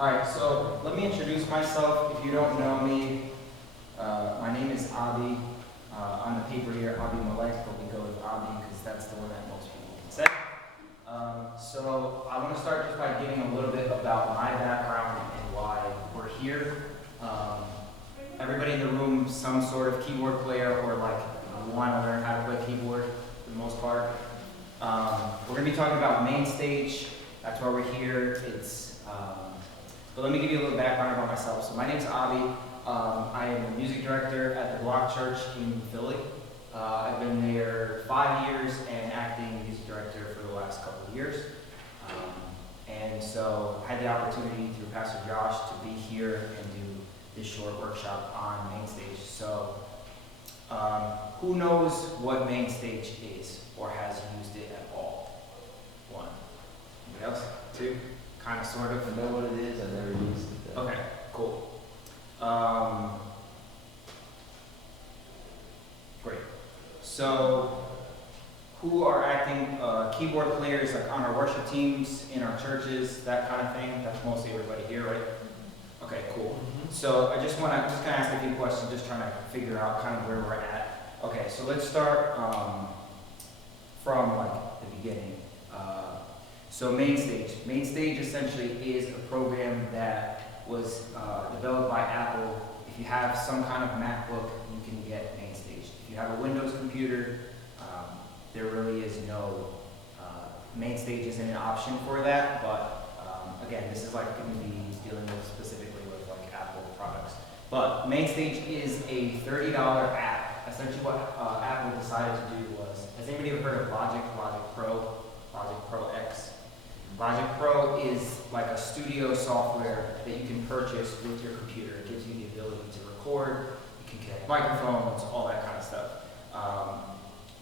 Alright, so let me introduce myself. If you don't know me, my name is Abi. On the paper here, Abimelec, but we go with Abi because that's the one that most people can say. So I want to start just by giving a little bit about my background and why we're here. Everybody in the room, some sort of keyboard player or like want to learn how to play keyboard for the most part. We're going to be talking about Mainstage. That's why we're here. But let me give you a little background about myself. So my name's Abi. I am the music director at the Block Church in Philly. I've been there 5 years and acting music director for the last couple of years. And so I had the opportunity through Pastor Josh to be here and do this short workshop on Mainstage. So who knows what Mainstage is or has used it at all? One. Anybody else? Two? Kind of, sort of. I know what it is, I've never used it though. Okay, cool. Great. So, who are acting keyboard players like on our worship teams, in our churches, that kind of thing? That's mostly everybody here, right? Okay, cool. So I just gonna ask a few questions, just trying to figure out kind of where we're at. Okay, so let's start from like the beginning. So Mainstage essentially is a program that was developed by Apple. If you have some kind of MacBook, you can get Mainstage. If you have a Windows computer, there really is no, Mainstage isn't an option for that, but again, this is like going to be dealing with specifically with like Apple products. But Mainstage is a $30 app. Essentially what Apple decided to do was, has anybody ever heard of Logic Pro, Logic Pro X? Logic Pro is like a studio software that you can purchase with your computer. It gives you the ability to record, you can connect microphones, all that kind of stuff.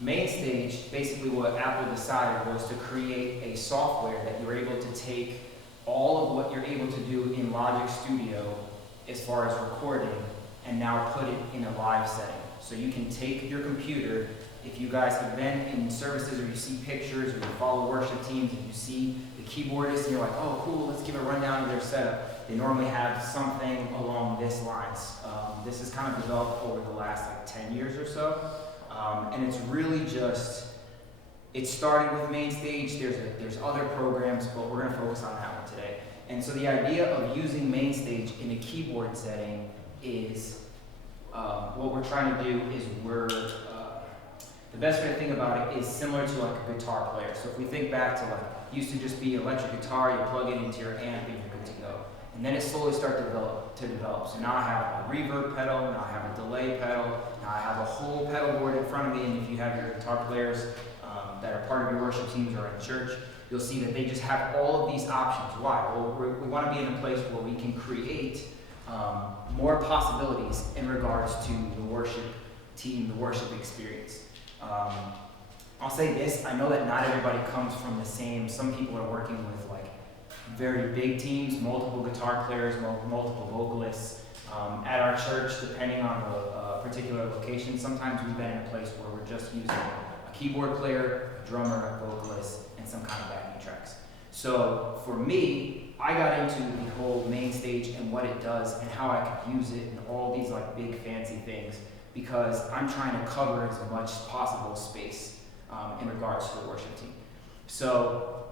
Mainstage, basically what Apple decided was to create a software that you're able to take all of what you're able to do in Logic Studio as far as recording and now put it in a live setting. So you can take your computer. If you guys have been in services or you see pictures or you follow worship teams and you see the keyboardist and you're like, oh cool, let's give a rundown of their setup. They normally have something along this lines. This is kind of developed over the last like 10 years or so. And it's really just, it started with Mainstage. There's other programs, but we're going to focus on that one today. And so the idea of using Mainstage in a keyboard setting is, what we're trying to do is the best way to think about it is similar to like a guitar player. So if we think back to like, used to just be electric guitar, you plug it into your amp and you're good to go. And then it slowly started to develop. So now I have a reverb pedal, now I have a delay pedal, now I have a whole pedal board in front of me, and if you have your guitar players that are part of your worship teams or in church, you'll see that they just have all of these options. Why? Well, we want to be in a place where we can create more possibilities in regards to the worship team, the worship experience. I'll say this, I know that not everybody comes from the same, some people are working with like very big teams, multiple guitar players, multiple vocalists. At our church, depending on the particular location, sometimes we've been in a place where we're just using a keyboard player, a drummer, a vocalist, and some kind of backing tracks. So for me, I got into the whole Mainstage and what it does and how I could use it and all these like big fancy things, because I'm trying to cover as much possible space in regards to the worship team. So,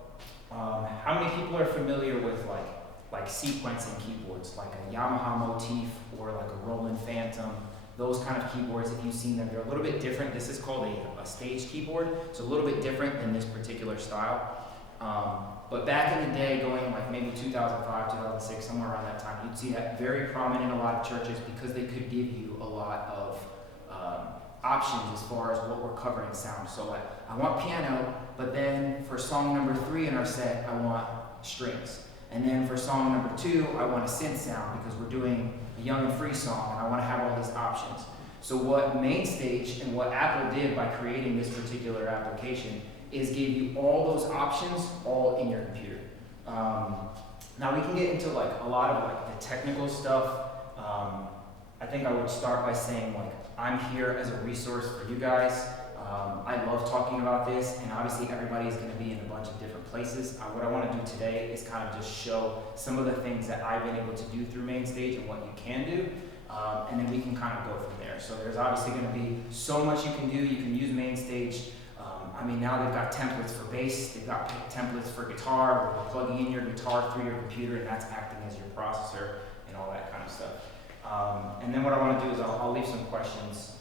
how many people are familiar with like sequencing keyboards, like a Yamaha Motif or like a Roland Phantom? Those kind of keyboards, if you've seen them, they're a little bit different. This is called a stage keyboard, so a little bit different than this particular style. But back in the day, going like maybe 2005, 2006, somewhere around that time, you'd see that very prominent in a lot of churches because they could give you a lot of options as far as what we're covering sound. So like, I want piano, but then for song number 3 in our set, I want strings. And then for song number 2, I want a synth sound because we're doing a Young and Free song and I want to have all these options. So what Mainstage and what Apple did by creating this particular application is gave you all those options all in your computer. Now we can get into like a lot of like the technical stuff. I think I would start by saying like I'm here as a resource for you guys. I love talking about this, and obviously everybody is going to be in a bunch of different places. What I want to do today is kind of just show some of the things that I've been able to do through Mainstage and what you can do, and then we can kind of go from there. So there's obviously going to be so much you can do. You can use Mainstage. I mean, now they've got templates for bass, they've got templates for guitar, where you're plugging in your guitar through your computer, and that's acting as your processor and all that kind of stuff. And then what I want to do is I'll leave some questions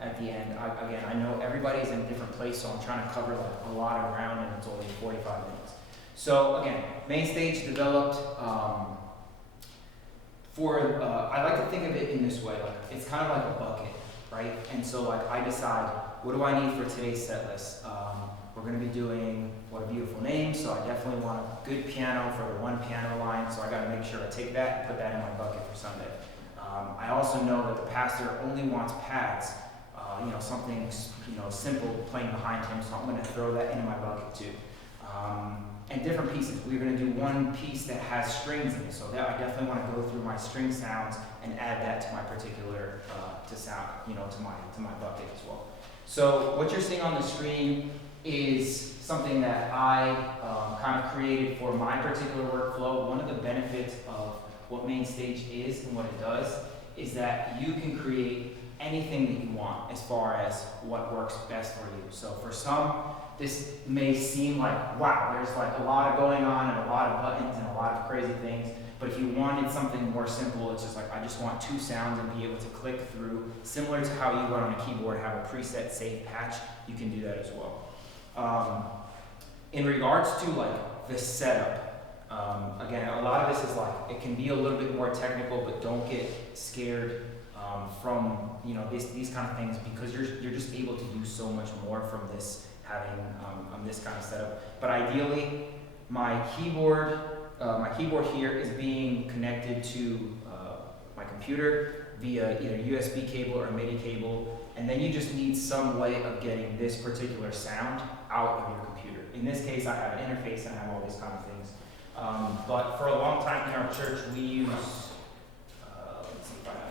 at the end. Again, I know everybody's in a different place, so I'm trying to cover like a lot of ground, and it's only 45 minutes. So again, Mainstage developed I like to think of it in this way, like it's kind of like a bucket, right? And so like I decide, what do I need for today's set list? We're going to be doing What a Beautiful Name, so I definitely want a good piano for the one piano line, so I got to make sure I take that and put that in my bucket for Sunday. I also know that the pastor only wants pads, something simple playing behind him, so I'm going to throw that in my bucket too. And different pieces. We're going to do one piece that has strings in it, so that I definitely want to go through my string sounds and add that to my particular to my bucket as well. So what you're seeing on the screen is something that I kind of created for my particular workflow. One of the benefits of what Mainstage is and what it does is that you can create anything that you want as far as what works best for you. So for some, this may seem like, wow, there's like a lot of going on and a lot of buttons and a lot of crazy things. But if you wanted something more simple, it's just like, I just want two sounds and be able to click through, similar to how you would on a keyboard, have a preset save patch, you can do that as well. In regards to like the setup, again, a lot of this is like, it can be a little bit more technical, but don't get scared from these kind of things, because you're just able to do so much more from this, having this kind of setup. But ideally, my keyboard here is being connected to my computer via either USB cable or MIDI cable, and then you just need some way of getting this particular sound out of your computer. In this case, I have an interface and I have all these kind of things. But for a long time in our church, we use, let's see if I have it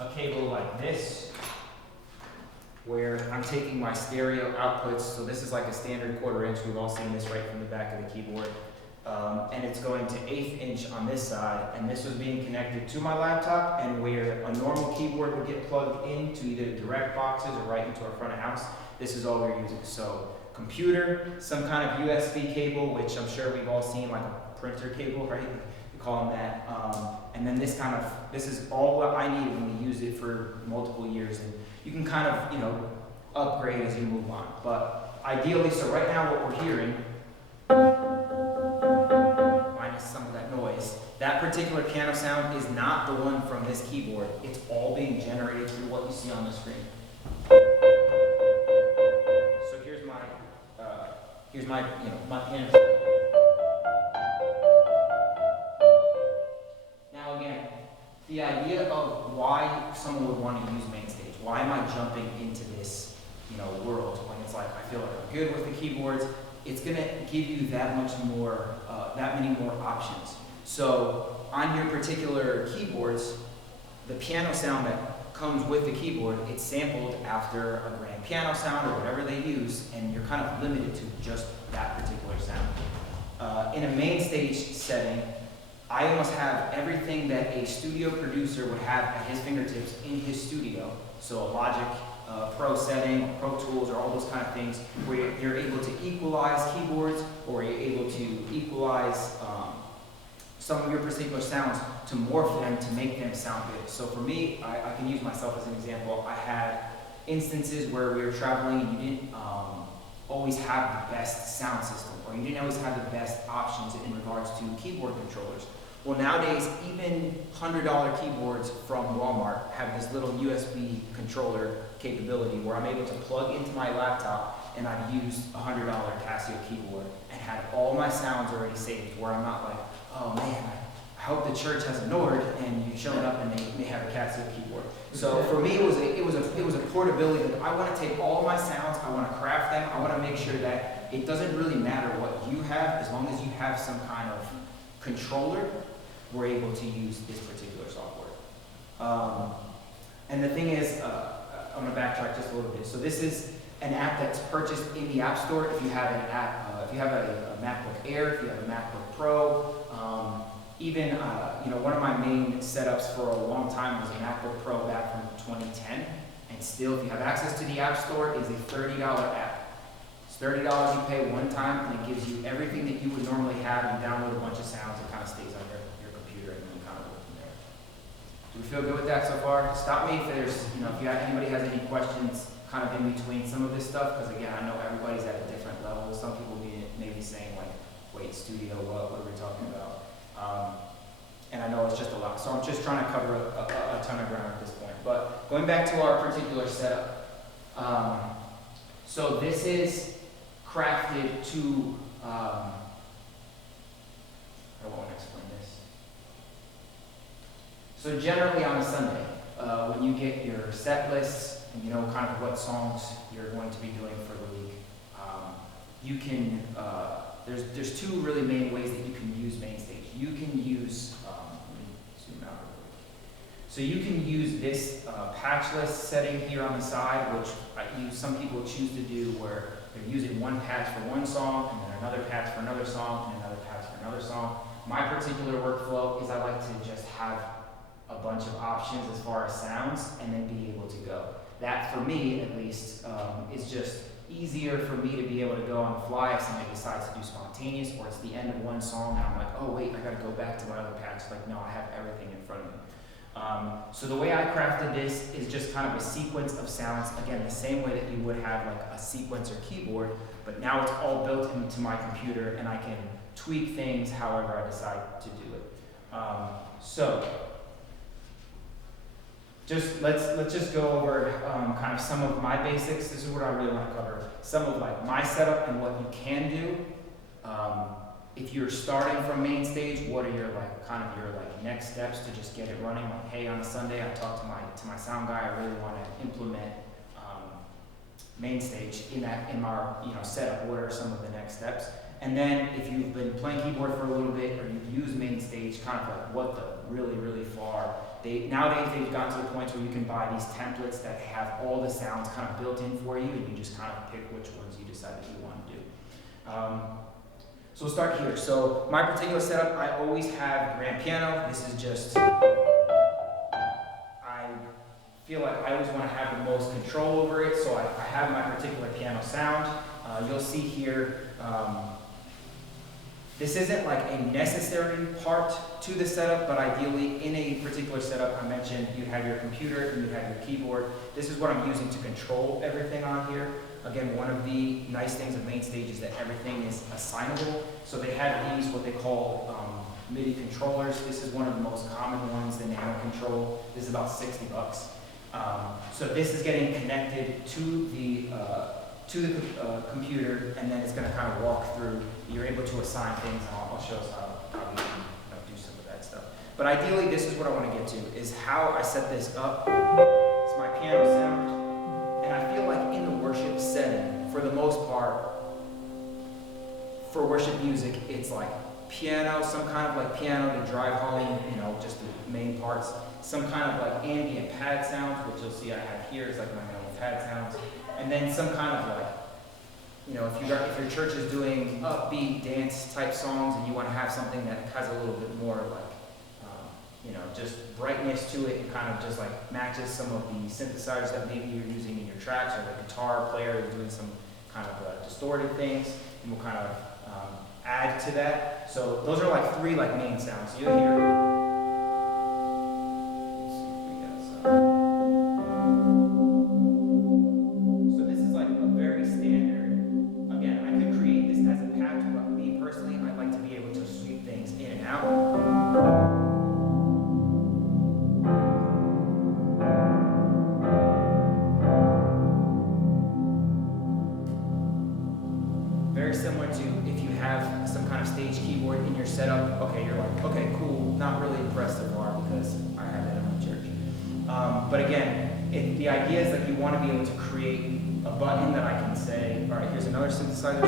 on hand, a cable like this, where I'm taking my stereo outputs. So this is like a standard 1/4 inch. We've all seen this right from the back of the keyboard. And it's going to 1/8 inch on this side, and this was being connected to my laptop, and where a normal keyboard would get plugged into either direct boxes or right into our front of house, this is all we're using. So computer, some kind of USB cable, which I'm sure we've all seen, like a printer cable, right? We call them that. And then this is all what I needed when we used it for multiple years. And you can kind of, upgrade as you move on. But ideally, so right now what we're hearing, minus some of that noise, that particular piano sound is not the one from this keyboard. It's all being generated through what you see on the screen. So here's my piano sound. Now again, the idea of why someone would want to use Mainstage, why am I jumping into this, world when it's like, I feel like I'm good with the keyboards, it's gonna give you that many more options. So on your particular keyboards, the piano sound that comes with the keyboard, it's sampled after a grand piano sound or whatever they use, and you're kind of limited to just that particular sound. In a Mainstage setting, I almost have everything that a studio producer would have at his fingertips in his studio. So a Logic Pro setting, or Pro Tools, or all those kind of things, where you're able to equalize keyboards, or you're able to equalize some of your particular sounds to morph them to make them sound good. So for me, I can use myself as an example. I had instances where we were traveling and you didn't always have the best sound system, or you didn't always have the best options in regards to keyboard controllers. Well, nowadays, even $100 keyboards from Walmart have this little USB controller capability where I'm able to plug into my laptop, and I've used a $100 Casio keyboard and had all my sounds already saved, where I'm not like, oh man, I hope the church has a Nord, and you showing up and they have a Casio keyboard. So for me, it was a portability that I want to take all my sounds, I want to craft them, I want to make sure that it doesn't really matter what you have, as long as you have some kind of controller, we're able to use this particular software. And the thing is, I'm going to backtrack just a little bit. So this is an app that's purchased in the App Store. If you have an app, if you have a MacBook Air, if you have a MacBook Pro, even one of my main setups for a long time was a MacBook Pro back from 2010. And still, if you have access to the App Store, it is a $30 app. It's $30 you pay one time, and it gives you everything that you would normally have. You download a bunch of sounds, it kind of stays on your computer, and then you kind of go from there. Do we feel good with that so far? Stop me if there's, anybody has any questions kind of in between some of this stuff, because again, I know everybody's at a different level. Some people may be saying like, wait, studio, what are we talking about? And I know it's just a lot, so I'm just trying to cover a ton of ground at this point. But going back to our particular setup, so this is crafted to, I won't explain this. So generally on a Sunday, when you get your set lists and you know kind of what songs you're going to be doing for the week, you can, there's two really main ways that you can use Mainstage. You can use, let me zoom out real quick. So you can use this patch list setting here on the side, which some people choose to do where they're using one patch for one song, and then another patch for another song, and another patch for another song. My particular workflow is I like to just have a bunch of options as far as sounds, and then be able to go. That, for me at least, is just easier for me to be able to go on the fly if somebody decides to do spontaneous, or it's the end of one song and I'm like, oh wait, I gotta go back to my other patch. Like, no, I have everything in front of me. So the way I crafted this is just kind of a sequence of sounds, again, the same way that you would have like a sequencer keyboard, but now it's all built into my computer and I can tweak things however I decide to do it. Let's just go over kind of some of my basics. This is what I really want to cover. Some of like my setup and what you can do. If you're starting from Mainstage, what are your next steps to just get it running? Like, hey, on a Sunday, I talked to my sound guy. I really want to implement Mainstage in our setup. What are some of the next steps? And then if you've been playing keyboard for a little bit, or you've used Mainstage, kind of like what the really far. Nowadays they've gotten to the point where you can buy these templates that have all the sounds kind of built in for you, and you just kind of pick which ones you decide that you want to do. So we'll start here. So my particular setup, I always have grand piano. This is just, I feel like I always want to have the most control over it, so I have my particular piano sound. You'll see here, this isn't like a necessary part to the setup, but ideally in a particular setup, I mentioned you have your computer and you have your keyboard. This is what I'm using to control everything on here. Again, one of the nice things of Mainstage is that everything is assignable. So they have these, what they call Midi Controllers. This is one of the most common ones, the Nano Control. This is about $60. So this is getting connected to the computer, and then it's going to kind of walk through. You're able to assign things, and I'll show us how we can do some of that stuff. But ideally, this is what I want to get to, is how I set this up. It's my piano sound, and I feel like in the worship setting, for the most part, for worship music, it's like piano, some kind of like piano to drive home, just the main parts, some kind of like ambient pad sounds, which you'll see I have here is like my normal pad sounds. And then some kind of like, if your church is doing upbeat dance type songs and you want to have something that has a little bit more like, just brightness to it and kind of just like matches some of the synthesizers that maybe you're using in your tracks, or the guitar player is doing some kind of distorted things, and we'll kind of add to that. So those are like three like main sounds. So you'll hear. Let's see if we got some. Very similar to if you have some kind of stage keyboard in your setup. Okay, you're like, okay, cool, not really impressed so far because I have that in my church. But again, the idea is that you want to be able to create a button that I can say, all right, here's another synthesizer.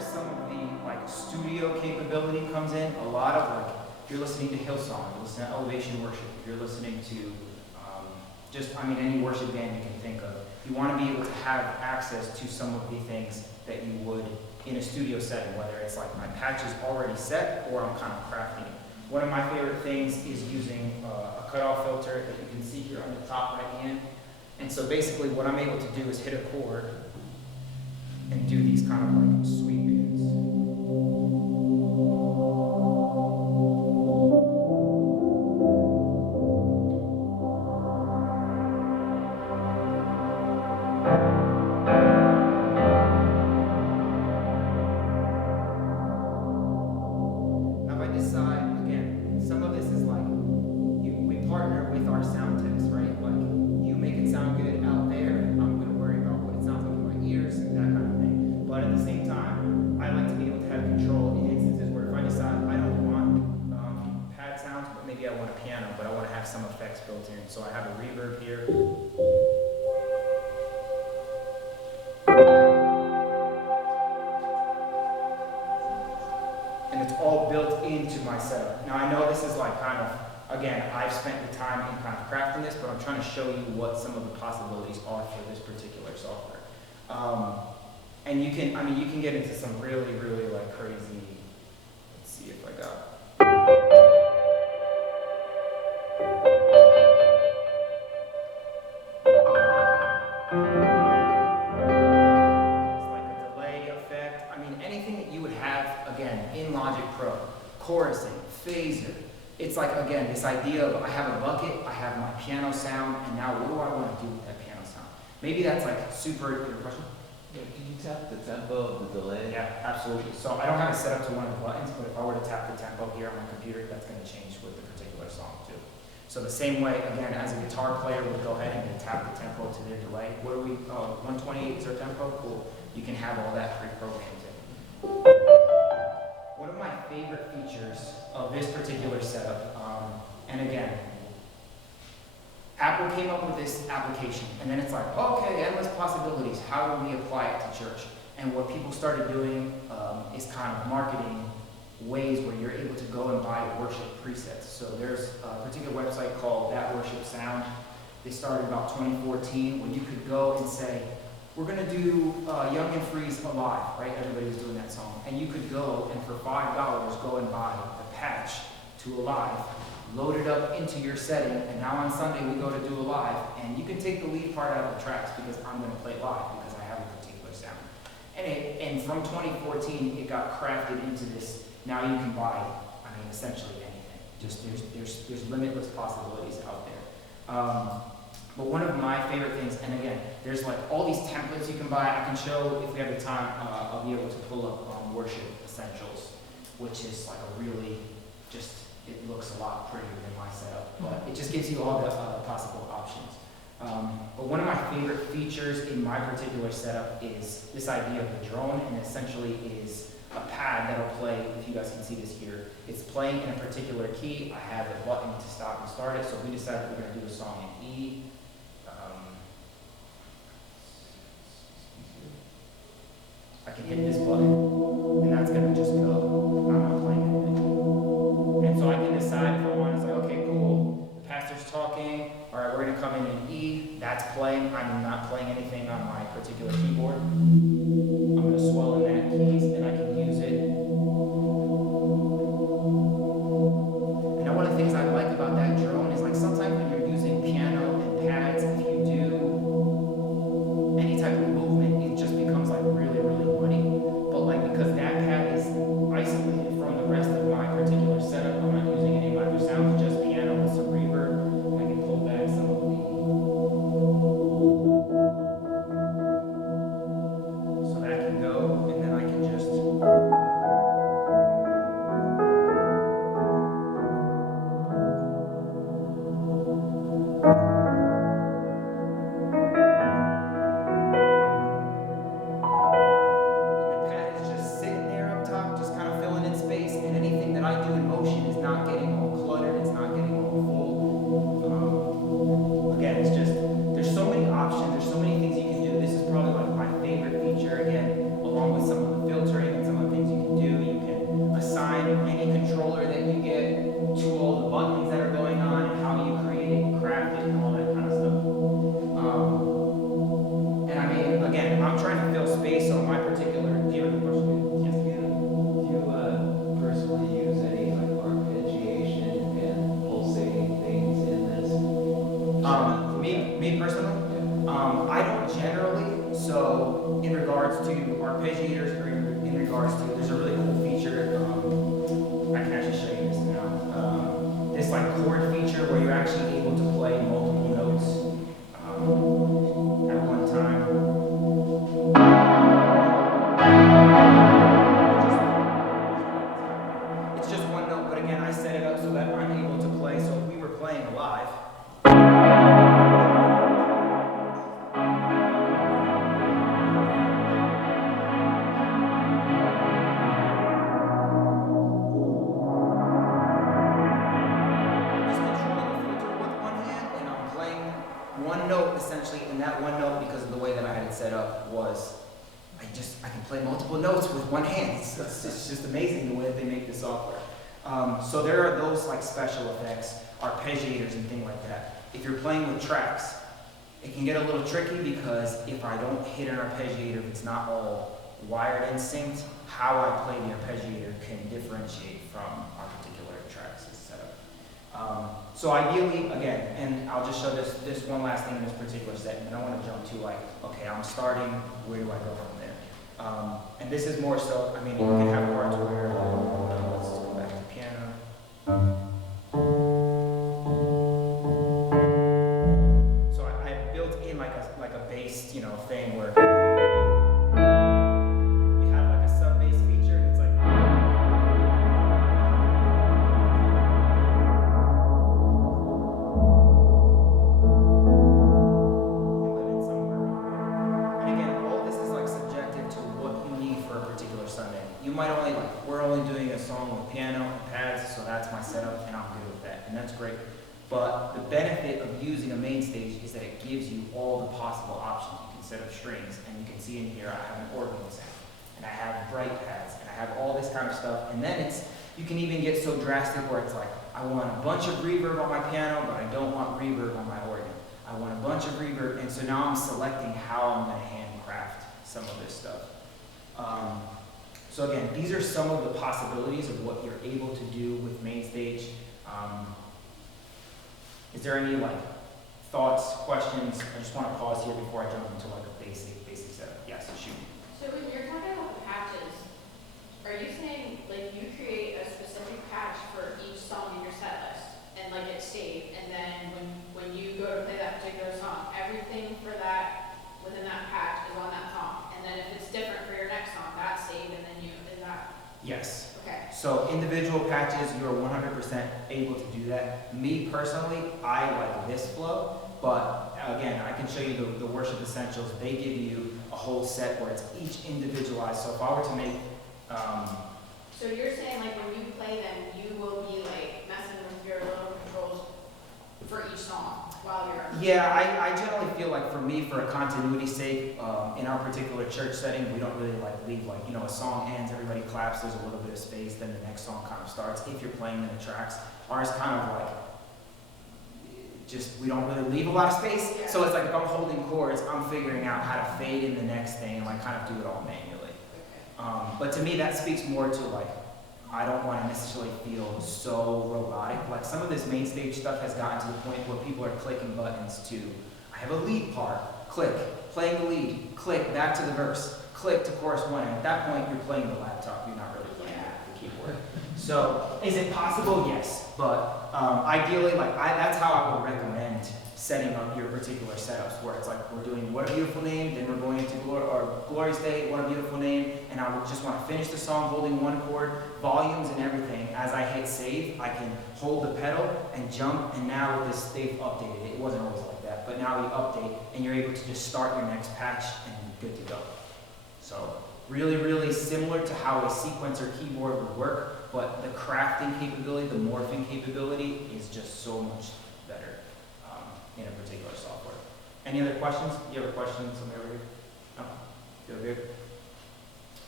Some of if you're listening to Hillsong, you're listening to Elevation Worship, if you're listening to any worship band you can think of, you want to be able to have access to some of the things that you would in a studio setting, whether it's like my patch is already set or I'm kind of crafting it. One of my favorite things is using a cutoff filter that you can see here on the top right hand. And so basically what I'm able to do is hit a chord and do these kind of like sweep beats. Now if I decide, again, some of this is like, we partner with our sound techs, right? Like, you make it sound good out there, I'm gonna worry about what it sounds like in my ears, that kind of thing. But at the same time, I like to be able to have control in instances where if I decide I don't want pad sounds, but maybe I want a piano, but I want to have some effects built in. So I have a reverb here. And it's all built into my setup. Now I know this is like kind of, again, I've spent the time in kind of crafting this, but I'm trying to show you what some of the possibilities are for this particular software. And you can get into some really, really like crazy, let's see if I got. It's like a delay effect. I mean, anything that you would have, again, in Logic Pro, chorusing, phaser. It's like, again, this idea of I have a bucket, I have my piano sound, and now what do I want to do with that piano sound? Maybe that's like super, your question? Yeah, can you tap the tempo of the delay? Yeah, absolutely. So I don't have it set up to one of the buttons, but if I were to tap the tempo here on my computer, that's going to change with the particular song too. So the same way, again, as a guitar player would go ahead and tap the tempo to their delay. What are we, 128 is our tempo? Cool. You can have all that pre-programmed in. One of my favorite features of this particular setup, and again, Apple came up with this application, and then it's like, okay, endless possibilities. How do we apply it to church? And what people started doing is kind of marketing ways where you're able to go and buy worship presets. So there's a particular website called That Worship Sound. They started about 2014, where you could go and say, we're going to do Young and Free's Alive, right? Everybody was doing that song. And you could go and for $5 go and buy the patch to Alive, load it up into your setting, and now on Sunday we go to do Alive, and you can take the lead part out of the tracks because I'm going to play live because I have a particular sound. And from 2014, it got crafted into this. Now you can buy, essentially anything. Just there's limitless possibilities out there. But one of my favorite things, and again, there's like all these templates you can buy. I can show, if we have the time, I'll be able to pull up Worship Essentials, which is like a really it looks a lot prettier than my setup, but it just gives you all the possible options. But one of my favorite features in my particular setup is this idea of the drone, and essentially is a pad that'll play, if you guys can see this here, it's playing in a particular key. I have a button to stop and start it, so if we decide we're going to do a song in E, I can hit this button, and that's going to just go. I'm not playing anything. And so I can decide if I want to say, okay, cool, the pastor's talking, all right, we're going to come in E, that's playing, I'm not playing anything on my particular keyboard. I'm going to swell in that keys, and I can use it. And now one of the things I like about that drone is like sometimes when you're using piano and pads, if you do any type of movement, it just becomes like really, really muddy. But like because that pad is isolated from the rest of my particular setup, I'm not using any other sounds, just piano with some reverb. I can pull back some of the. So that can go, and then I can just. Me personally, I don't generally. So in regards to arpeggiators, or in regards to, there's a really cool feature. I can actually show you this now. This like chord feature where you're actually able to play multiple notes at one time. It's just one note, but again, I set it up so that I'm able to play. So if we were playing live. Essentially, and that one note, because of the way that I had it set up, was I can play multiple notes with one hand. It's just amazing the way that they make the software. So there are those like special effects, arpeggiators and things like that. If you're playing with tracks, it can get a little tricky because if I don't hit an arpeggiator, if it's not all wired and synced, how I play the arpeggiator can differentiate from our particular tracks setup. So ideally, again, and I'll just show this one last thing in this particular set, and I want to jump to like, okay, I'm starting, where do I go from there? And this is more so, I mean, you can have parts where, let's go back to piano. So I built in like a bass, thing where we have like a sub bass feature, and it's like. We're only doing a song with piano and pads, so that's my setup, and I'm good with that, and that's great. But the benefit of using a Mainstage is that it gives you all the possible options. You can set up strings, and you can see in here I have an organ sound, and I have bright pads, and I have all this kind of stuff. And then you can even get so drastic where it's like, I want a bunch of reverb on my piano, but I don't want reverb on my organ. I want a bunch of reverb, and so now I'm selecting how I'm going to handcraft some of this stuff. So again, these are some of the possibilities of what you're able to do with Mainstage. Is there any thoughts, questions? I just want to pause here before I jump into a basic setup. Yes, shoot. So when you're talking about the patches, are you saying you create a specific patch for each song in your set list and it's saved, and then when you go to play that particular song, everything for that within that patch is on that song, and then if it's different for your next song, that's saved, and then is that? Yes. Okay. So individual patches, you're 100% able to do that. Me personally, I like this flow, but again, I can show you the Worship Essentials. They give you a whole set where it's each individualized. So if I were to make, so you're saying when you play them, you will be messing with your little controls for each song while you're. Yeah, I generally feel for me, for a continuity's sake, in our particular church setting, we don't really leave a song ends, everybody claps, there's a little bit of space, then the next song kind of starts. If you're playing in the tracks, ours kind of we don't really leave a lot of space. Yeah. So it's if I'm holding chords, I'm figuring out how to fade in the next thing and kind of do it all manually. Okay. But to me, that speaks more to I don't want to necessarily feel so robotic. Some of this Mainstage stuff has gotten to the point where people are clicking buttons to, I have a lead part, click, playing the lead, click, back to the verse, click to chorus one. And at that point, you're playing the laptop, you're not really playing the keyboard. So is it possible? Yes. But ideally, that's how I would recommend setting up your particular setups, where it's we're doing What a Beautiful Name, then we're going into Glorious Day, What a Beautiful Name, and I would just want to finish the song holding one chord, volumes and everything. As I hit save, I can hold the pedal and jump, and now with this, they've updated it. It wasn't always like that, but now we update, and you're able to just start your next patch and good to go. So really, really similar to how a sequencer keyboard would work, but the crafting capability, the morphing capability is just so much better in a particular software. Any other questions? You have a question? Somebody over here? No? Feel good?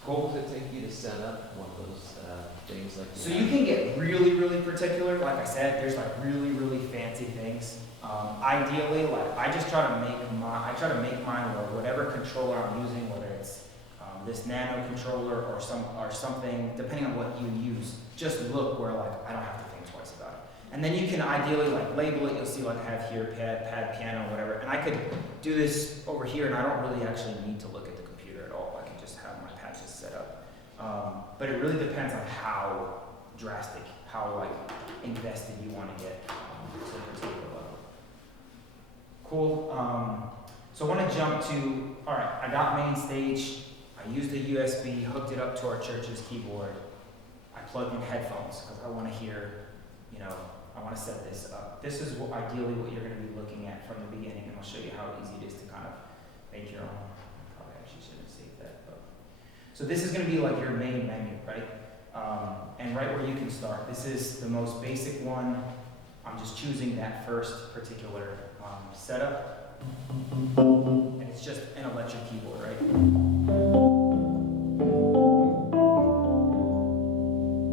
What would it take you to set up one of those things So you can get really, really particular. Like I said, there's really, really fancy things. Ideally, I just try to make mine or whatever controller I'm using, whether it's this nano controller or something, depending on what you use, just look where I don't have to think twice about it. And then you can ideally like label it. You'll see like I have here pad, piano, whatever. And I could do this over here, and I don't really actually need to look at the computer at all. I can just have my patches set up. But it really depends on how drastic, how like invested you want to get to a particular level. Cool. So I want to jump to, all right, I got Mainstage. I used a USB, hooked it up to our church's keyboard. I plugged in headphones because I want to hear, I want to set this up. This is ideally what you're going to be looking at from the beginning, and I'll show you how easy it is to kind of make your own. I probably actually should have saved that. So this is going to be like your main menu, right? And right where you can start. This is the most basic one. I'm just choosing that first particular setup. And it's just an electric keyboard, right?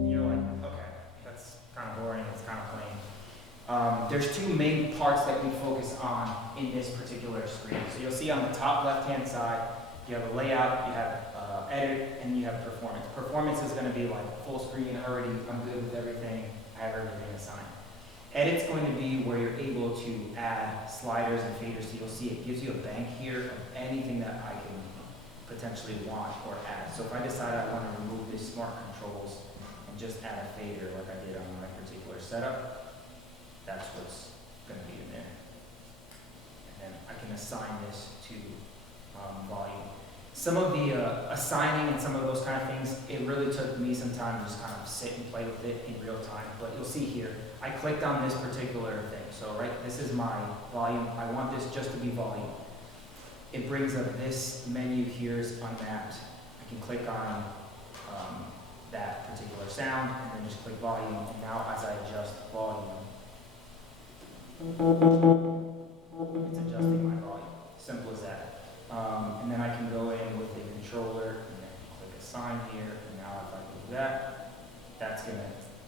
You're like, okay, that's kind of boring, it's kind of plain. There's two main parts that we focus on in this particular screen. So you'll see on the top left-hand side, you have a layout, you have edit, and you have performance. Performance is going to be like full screen already, I'm good with everything, I have everything assigned. Edit's going to be where you're able to add sliders and faders. So you'll see it gives you a bank here of anything that I can potentially want or add. So if I decide I want to remove this smart controls and just add a fader like I did on my particular setup, that's what's going to be in there. And then I can assign this to volume. Some of the assigning and some of those kind of things, it really took me some time to just kind of sit and play with it in real time. But you'll see here, I clicked on this particular thing. So right, this is my volume. I want this just to be volume. It brings up this menu here is unmapped. I can click on that particular sound and then just click volume. And now as I adjust volume, it's adjusting my volume. Simple as that. And then I can go in with the controller and then click assign here. And now if I do that, that's going to,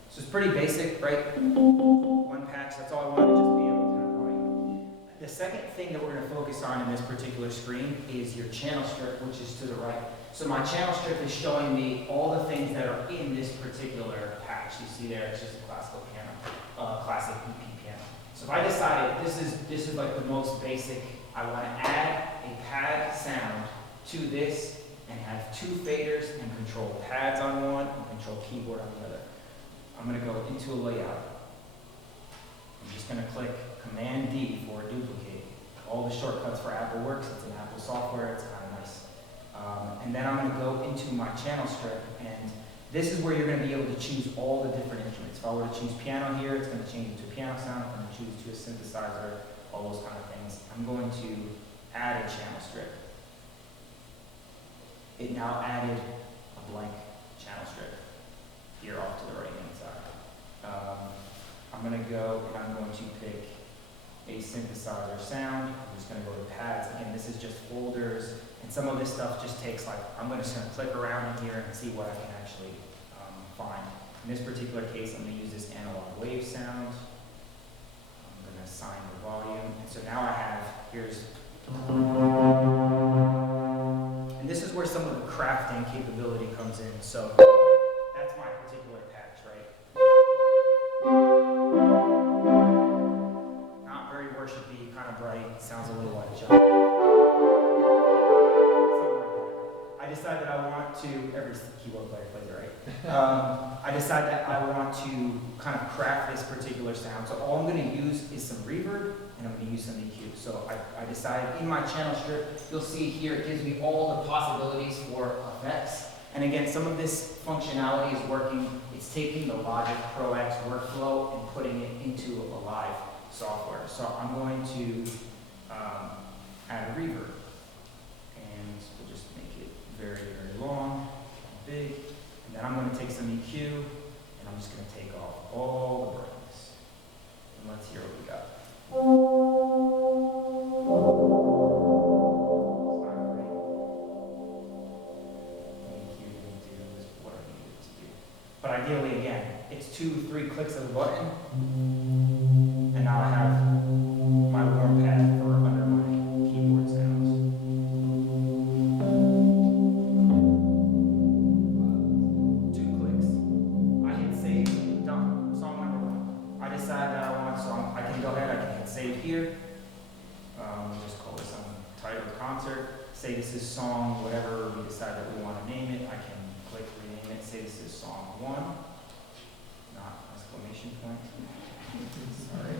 so it's pretty basic, right? One patch, that's all I wanted to just be able to have volume. The second thing that we're going to focus on in this particular screen is your channel strip, which is to the right. So my channel strip is showing me all the things that are in this particular patch. You see there, it's just a classical piano, classic EP piano. So if I decided this is like the most basic, I want to add a pad sound to this and have two faders and control pads on one and control keyboard on the other. I'm going to go into a layout. I'm just going to click Command D for duplicate. All the shortcuts for Apple works. It's an Apple software. It's kind of nice. And then I'm going to go into my channel strip, and this is where you're going to be able to choose all the different instruments. If I were to choose piano here, it's going to change it to a piano sound. If I'm going to choose to a synthesizer, all those kind of things. I'm going to add a channel strip. It now added a blank channel strip here off to the right hand side. I'm going to go and I'm going to pick a synthesizer sound. I'm just going to go to pads. Again, this is just folders, and some of this stuff just takes like, I'm just going to click around in here and see what I can actually find. In this particular case, I'm going to use this analog wave sound. I'm going to assign the volume, and so now I have, here's, and this is where some of the crafting capability comes in. So that's my particular patch, right? Not very worshipy, kind of bright, sounds a little like John. I decide that I want to, every keyboard player plays it, right? I decide that I want to kind of craft this particular sound. So all I'm going to use is some reverb, and I'm going to use some EQ. So I decided in my channel strip, you'll see here, it gives me all the possibilities for effects. And again, some of this functionality is working. It's taking the Logic Pro X workflow and putting it into a live software. So I'm going to add a reverb. And we'll just make it very, very long, big. And then I'm going to take some EQ, and I'm just going to take off all the brightness. And let's hear what we got. It's not great. EQ is what I need it to do. But ideally, again, it's 2-3 clicks of the button, and now I have my warm pad. title of concert, say this is song, whatever we decide that we want to name it, I can click rename it, say this is song 1, not exclamation point, sorry.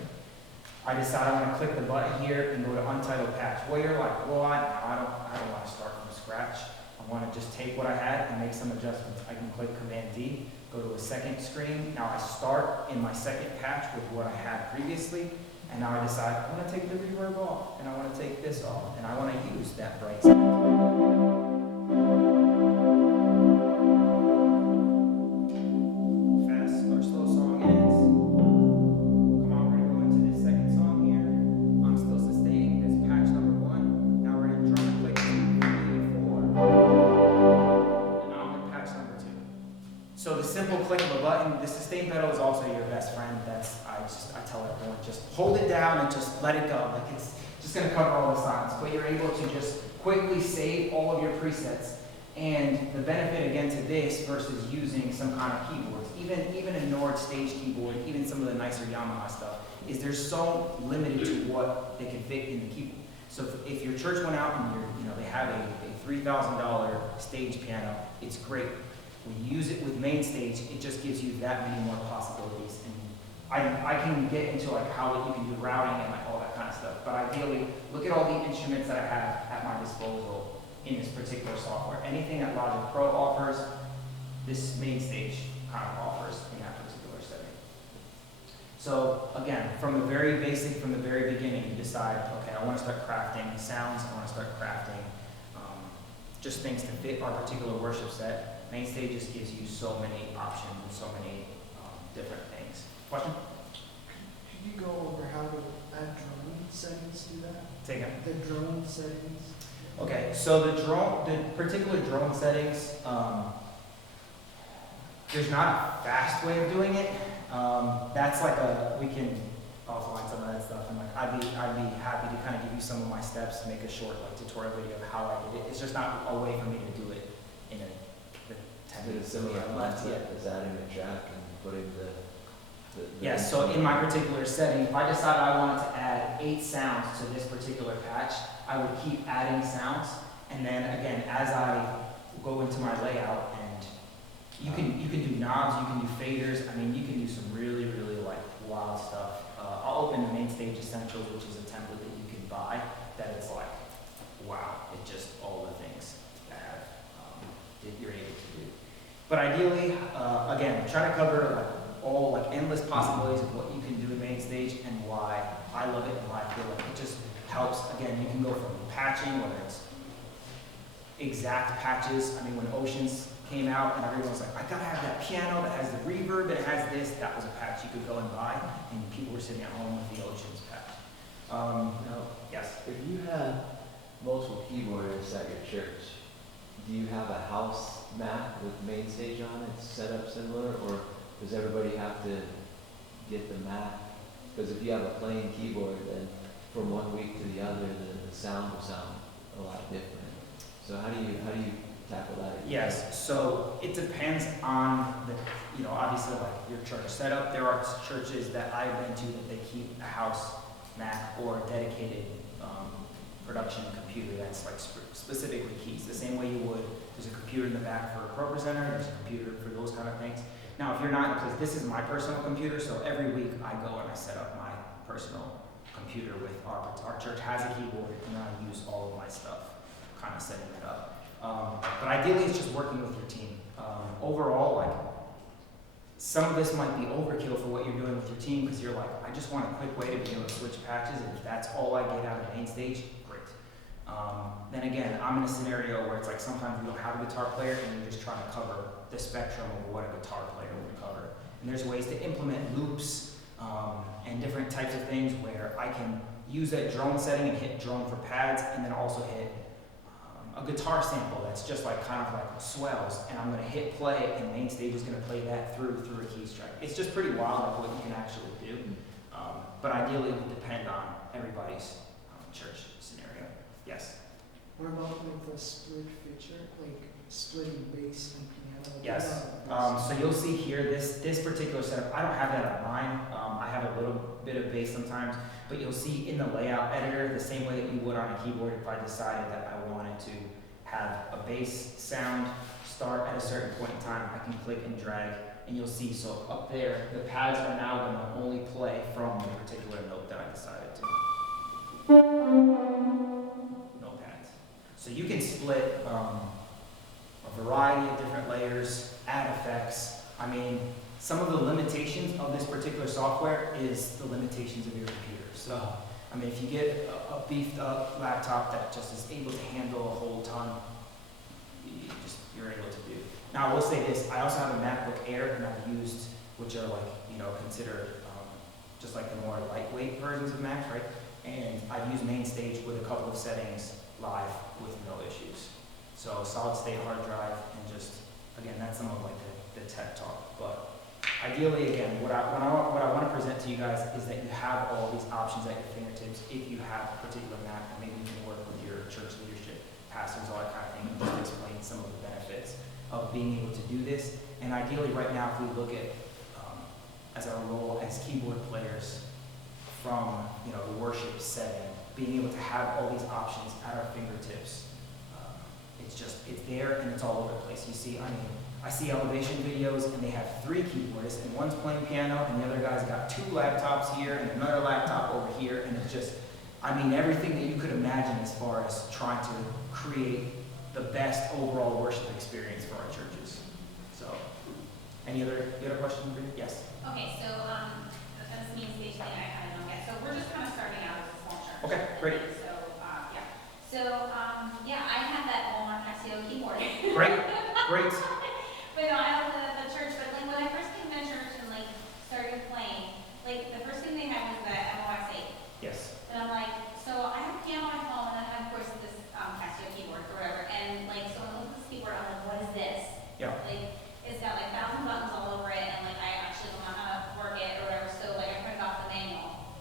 I decide I want to click the button here and go to Untitled Patch. Well, you're like, well, I don't want to start from scratch. I want to just take what I had and make some adjustments. I can click Command D, go to a second screen. Now I start in my second patch with what I had previously, and now I decide I want to take the reverb off, and I want to take this off, and I want to use that bright sound. Fast or slow song ends. Come on, we're going to go into this second song here. I'm still sustaining this patch number 1. Now we're going to drum and click 2, 3, 4. And now I'm in patch number 2. So the simple click of a button, the sustain pedal is also your best friend. I tell everyone, just hold it down and just let it go. Like it's just going to cover all the silence. But you're able to just quickly save all of your presets. And the benefit again to this versus using some kind of keyboards, even a Nord stage keyboard, even some of the nicer Yamaha stuff, is they're so limited to what they can fit in the keyboard. So if your church went out and they have a $3,000 stage piano, it's great. When you use it with Mainstage, it just gives you that many more possibilities. And I can get into like how you can do routing and like all that kind of stuff. But ideally, look at all the instruments that I have at my disposal in this particular software. Anything that Logic Pro offers, this Mainstage kind of offers in that particular setting. So again, from the very basic, from the very beginning, you decide, okay, I want to start crafting sounds, I want to start crafting just things to fit our particular worship set. Mainstage just gives you so many options and so many different things. Question? Could you go over how to add drone settings to that? Say again. The drone settings? Okay, so the particular drone settings, there's not a fast way of doing it. That's like we can offline some of that stuff, and like I'd be happy to kind of give you some of my steps, make a short like tutorial video of how I did it. It's just not a way for me to do it in the 10 Is it a minutes similar left. concept as adding a jack and putting the Yes, so in my particular setting, if I decided I wanted to add 8 sounds to this particular patch, I would keep adding sounds, and then again, as I go into my layout, and you can do knobs, you can do faders. I mean, you can do some really like wild stuff. I'll open the Mainstage Essentials, which is a template that you can buy. That it's like, wow, it just all the things that you're able to do. But ideally, again, try to cover like all like endless possibilities of what you can do in Mainstage and why I love it and why I feel like it just helps. Again, you can go from patching, whether it's exact patches. I mean, when Oceans came out and everyone was like, I gotta have that piano that has the reverb, it has this, that was a patch you could go and buy, and people were sitting at home with the Oceans patch. Now, Yes. if you had multiple keyboardists at your church, do you have a house Mac with Mainstage on it set up similar, or does everybody have to get the Mac? Because if you have a plain keyboard, then from one week to the other, the sound will sound a lot different. So how do you tackle that? Yes, so it depends on obviously like your church setup. There are churches that I've been to that they keep a house Mac or a dedicated production computer that's like specifically keys. The same way you would, there's a computer in the back for a pro presenter, there's a computer for those kind of things. Now, if you're not, because this is my personal computer, so every week I go and I set up my personal computer with our church has a keyboard, and I use all of my stuff, kind of setting it up. But ideally, it's just working with your team. Overall, like, some of this might be overkill for what you're doing with your team, because you're like, I just want a quick way to be able to switch patches, and if that's all I get out of Mainstage, great. Then again, I'm in a scenario where it's like sometimes we don't have a guitar player, and you're just trying to cover the spectrum of what a guitar player would cover. And there's ways to implement loops and different types of things where I can use that drone setting and hit drone for pads, and then also hit a guitar sample that's just like kind of like swells, and I'm going to hit play, and Mainstage is going to play that through a keys track. It's just pretty wild like what you can actually do. But ideally, it would depend on everybody's church scenario. Yes. Are about like the split feature, like splitting bass and piano? Like, Yes. bass. So you'll see here, this particular setup, I don't have that on mine. I have a little bit of bass sometimes, but you'll see in the layout editor, the same way that you would on a keyboard, if I decided that I wanted to have a bass sound start at a certain point in time, I can click and drag, and you'll see, so up there, the pads are now gonna only play from the particular note that I decided to. No pads. So you can split a variety of different layers, add effects. I mean, some of the limitations of this particular software is the limitations of your computer. So, I mean, if you get a beefed up laptop that just is able to handle a whole ton, you're able to do. Now, I will say this, I also have a MacBook Air, and I've used, which are like, considered just like the more lightweight versions of Macs, right? And I've used Mainstage with a couple of settings live with no issues. So solid state hard drive, and just, again, that's some of like the tech talk. But ideally, again, what I want to present to you guys is that you have all these options at your fingertips if you have a particular Mac, and maybe you can work with your church leadership, pastors, all that kind of thing, and just explain some of the benefits of being able to do this. And ideally, right now, if we look at as our role as keyboard players from the worship setting, being able to have all these options at our fingertips, it's there and it's all over the place. You see, I see elevation videos and they have 3 keyboardists, and one's playing piano and the other guy's got 2 laptops here and another laptop over here, and it's just, everything that you could imagine as far as trying to create the best overall worship experience for our churches. So, any other questions? Yes. Okay, so, this Mainstage thing I kind of don't get, so we're just kind of starting out as a small church. Okay, great. So, yeah. So, I have that Walmart Casio keyboard. Great. But no, I don't live at the church, but like when I first came to church and like started playing, like the first thing they had was that MOX 8. Yes. And I'm like, so I have a piano at home, and then I have, of course, this Casio keyboard or whatever. And like, so when I look at this keyboard, I'm like, what is this? Yeah. Like, it's got like 1,000 buttons all over it, and like I actually don't know how to work it or whatever. So like I printed off the manual,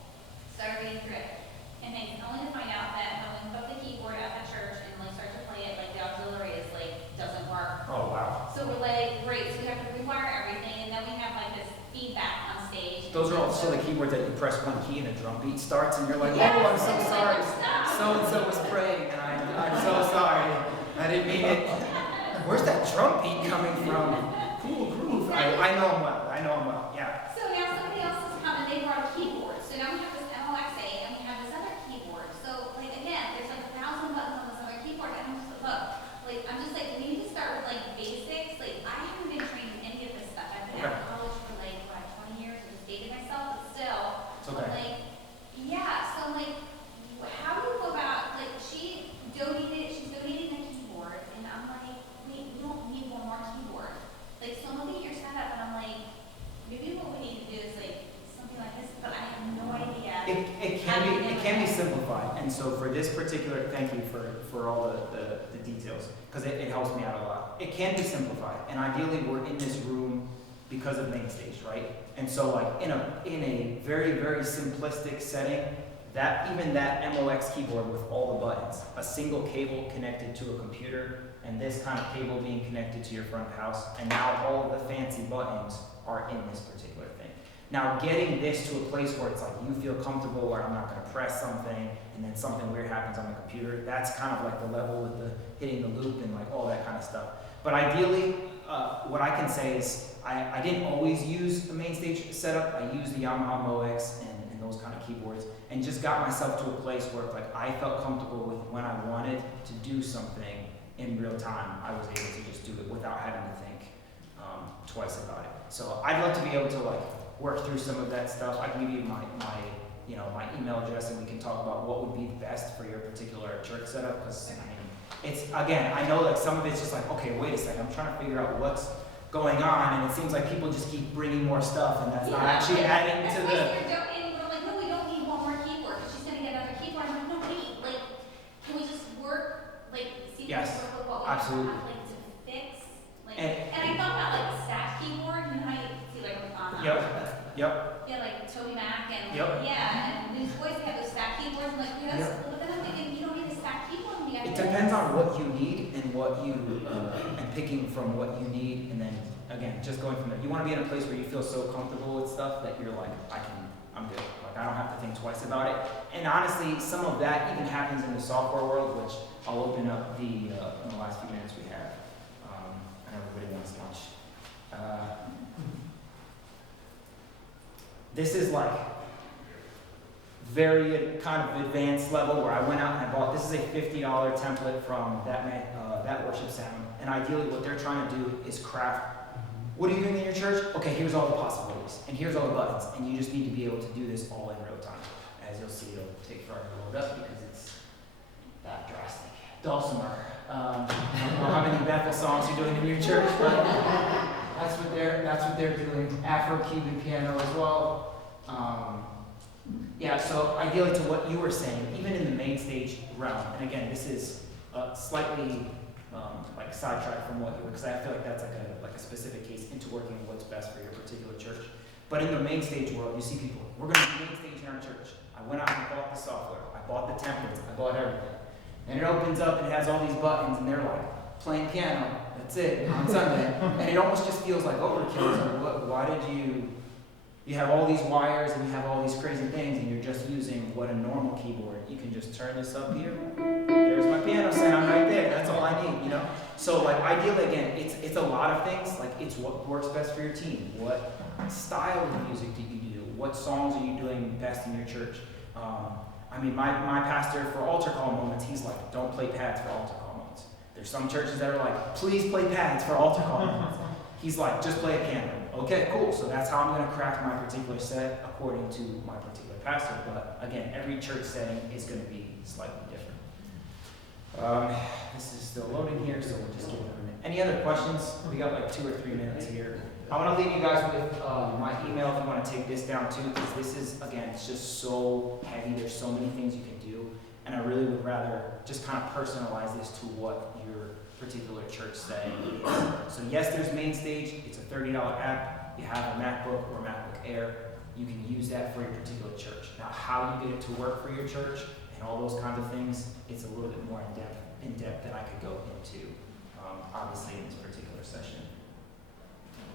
started reading through it, and then only to find out that when we hook up the keyboard at the church and like start to play it, like the auxiliary is like doesn't work. Oh, wow. So we're like, great, so we have to rewire everything, and then we have like this feedback on stage. Those are also the keyboards that you press one key and a drum beat starts, and you're like, Yes, oh, I'm so it's sorry. like, stop. So-and-so was praying, and I'm so sorry. I didn't mean it. Where's that drum beat coming from? Cool groove. I know him well. Yeah. So now somebody else has come and they brought a keyboard. So now we have this MOX 8 and we have this other keyboard. So like again, there's like 1,000 buttons on this other keyboard, and I'm just like, we need to start with like basics. Like I haven't been trained in any of this stuff. I've been out of college for like 20 years and just dated myself, but still. It's okay. I'm like, yeah. So I'm like, how do you go about like she's donating a keyboard, and I'm like, wait, we don't need one more keyboard. Like, so I'm looking at your setup, and I'm like, maybe what we need to do is like something like this, but I have no idea. It can be simplified, and so for this particular, thank you for all the details, because it helps me out a lot. It can be simplified, and ideally we're in this room because of Mainstage, right? And so like in a very, very simplistic setting, even that MOX keyboard with all the buttons, a single cable connected to a computer, and this kind of cable being connected to your front of house, and now all of the fancy buttons are in this particular thing. Now getting this to a place where it's like you feel comfortable, where I'm not going to press something and then something weird happens on the computer, that's kind of like the level with the hitting the loop and like all that kind of stuff. But ideally, what I can say is I didn't always use a Mainstage setup. I used the Yamaha MOX and those kind of keyboards, and just got myself to a place where like I felt comfortable with when I wanted to do something in real time, I was able to just do it without having to think twice about it. So I'd love to be able to like work through some of that stuff. I can give you my email address, and we can talk about what would be best for your particular church setup, because it's, again, I know like some of it's just like, okay, wait a second, I'm trying to figure out what's going on, and it seems like people just keep bringing more stuff, and that's not actually adding to the... And we're like, no, we don't need one more keyboard, because she's going to get another keyboard. I'm like, no, wait, like, can we just work, like, see if we Yes, can work with what we absolutely. have, like, to fix? Like, And I thought about, like, the stack keyboard, you know how you see, like, on Yep. Yeah, like Toby Mac, and, Yep. yeah, and these boys have those stack keyboards, I'm like, yes, but then I'm thinking, you don't need a stack keyboard when you have It depends on what you need and what you, and picking from what you need, and then, again, just going from there. You want to be in a place where you feel so comfortable with stuff that you're like, I'm good. Like, I don't have to think twice about it. And honestly, some of that even happens in the software world, which I'll open up in the last few minutes we have. I know everybody wants lunch. This is like very kind of advanced level where I went out and I bought, this is a $50 template from that worship sound. And ideally what they're trying to do is craft, what are you doing in your church? Okay, here's all the possibilities, and here's all the buttons, and you just need to be able to do this all in real time. As you'll see, it'll take forever to load up because it's that drastic. Dulcimer. I don't know how many Bethel songs you're doing in your church, but that's what they're doing. Afro-Cuban piano as well. Yeah, so ideally to what you were saying, even in the Mainstage realm, and again, this is slightly like sidetracked from what you were, because I feel like that's like a specific case into working what's best for your particular church. But in the Mainstage world, you see people, we're going to do Mainstage in our church. I went out and bought the software, I bought the templates, I bought everything. And it opens up and it has all these buttons, and they're like, playing piano, that's it, on Sunday. And it almost just feels like overkill. It's like, why did you have all these wires and you have all these crazy things, and you're just using what a normal keyboard. You can just turn this up here. There's my piano sound right there. That's all I need, you know? So like ideally, again, it's a lot of things. Like it's what works best for your team. What style of music do you do? What songs are you doing best in your church? I mean, my pastor for altar call moments, he's like, don't play pads for altar call moments. There's some churches that are like, please play pads for altar call moments. He's like, just play a piano. Okay, cool. So that's how I'm going to craft my particular set according to my particular pastor. But again, every church setting is going to be slightly different. This is still loading here, so we'll just give it a minute. Any other questions? We got like 2 or 3 minutes here. I want to leave you guys with my email if you want to take this down too, because this is, again, it's just so heavy. There's so many things you can do, and I really would rather just kind of personalize this to what your particular church setting is. So yes, there's Mainstage. It's a $30 app. You have a MacBook or MacBook Air. You can use that for your particular church. Now, how you get it to work for your church and all those kinds of things, it's a little bit more in depth than I could go into, obviously, in this particular session.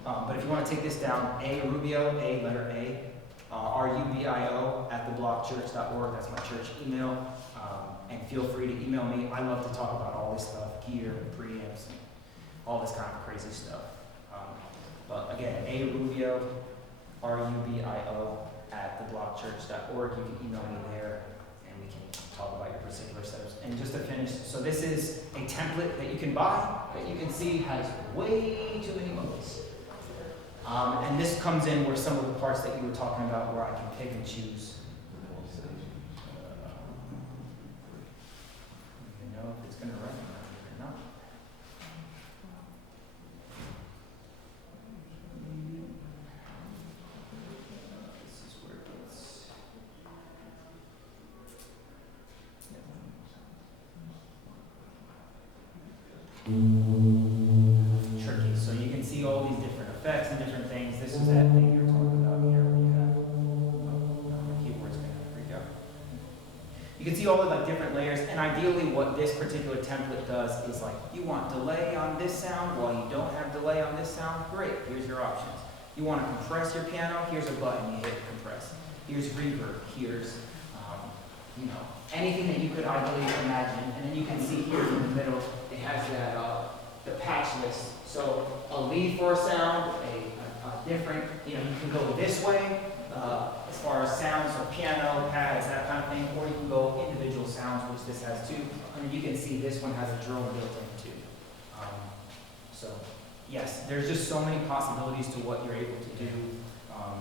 But if you want to take this down, Rubio, letter A, RUBIO @theblockchurch.org. That's my church email. And feel free to email me. I love to talk about all this stuff, gear, preamps, and all this kind of crazy stuff. But again, Rubio, RUBIO @theblockchurch.org. You can email me there, and we can talk about your particular setups. And just to finish, so this is a template that you can buy, that you can see has way too many modes. And this comes in where some of the parts that you were talking about, where I can pick and choose. I don't know if it's going to run or not. This is where it's. Tricky. So you can see all these different effects and different things. This is that thing you're talking about here where you have the keyboard's going to freak out. You can see all the like different layers, and ideally what this particular template does is like, you want delay on this sound while you don't have delay on this sound? Great, here's your options. You want to compress your piano? Here's a button, you hit compress. Here's reverb, here's anything that you could ideally imagine. And then you can see here in the middle, it has that the patch list. So a lead for a sound, a different, you can go this way as far as sounds or piano, pads, that kind of thing, or you can go individual sounds, which this has too. And you can see this one has a drone built in too. So yes, there's just so many possibilities to what you're able to do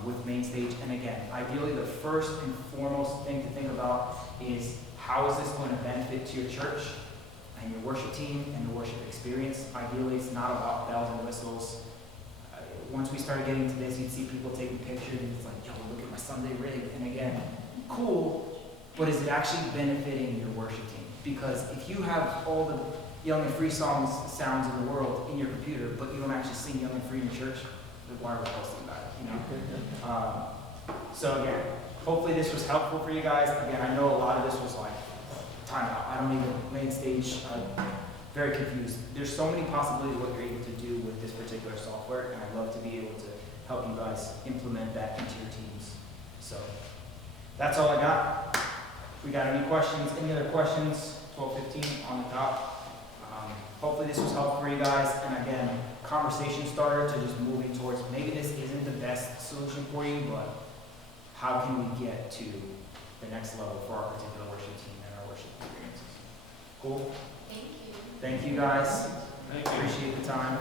with Mainstage. And again, ideally the first and foremost thing to think about is, how is this going to benefit to your church and your worship team and your worship experience? Ideally, it's not about bells and whistles. Once we started getting into this, you'd see people taking pictures, and it's like, yo, look at my Sunday rig. And again, cool, but is it actually benefiting your worship team? Because if you have all the Young and Free sounds in the world in your computer, but you don't actually sing Young and Free in church, then why are we posting about it, So again, hopefully this was helpful for you guys. Again, I know a lot of this was like time out. I don't even, Mainstage, I'm very confused. There's so many possibilities of what you're able to do with this particular software, and I'd love to be able to help you guys implement that into your teams. So, that's all I got. We got any questions? Any other questions? 12:15 on the dot. Hopefully this was helpful for you guys. And again, conversation starter to just moving towards maybe this isn't the best solution for you, but how can we get to the next level for our particular worship team and our worship experiences? Cool. Thank you. Thank you guys. Thank you. Appreciate the time.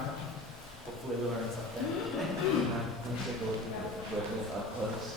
Hopefully we learned something. Let me take a look at the equipment up close.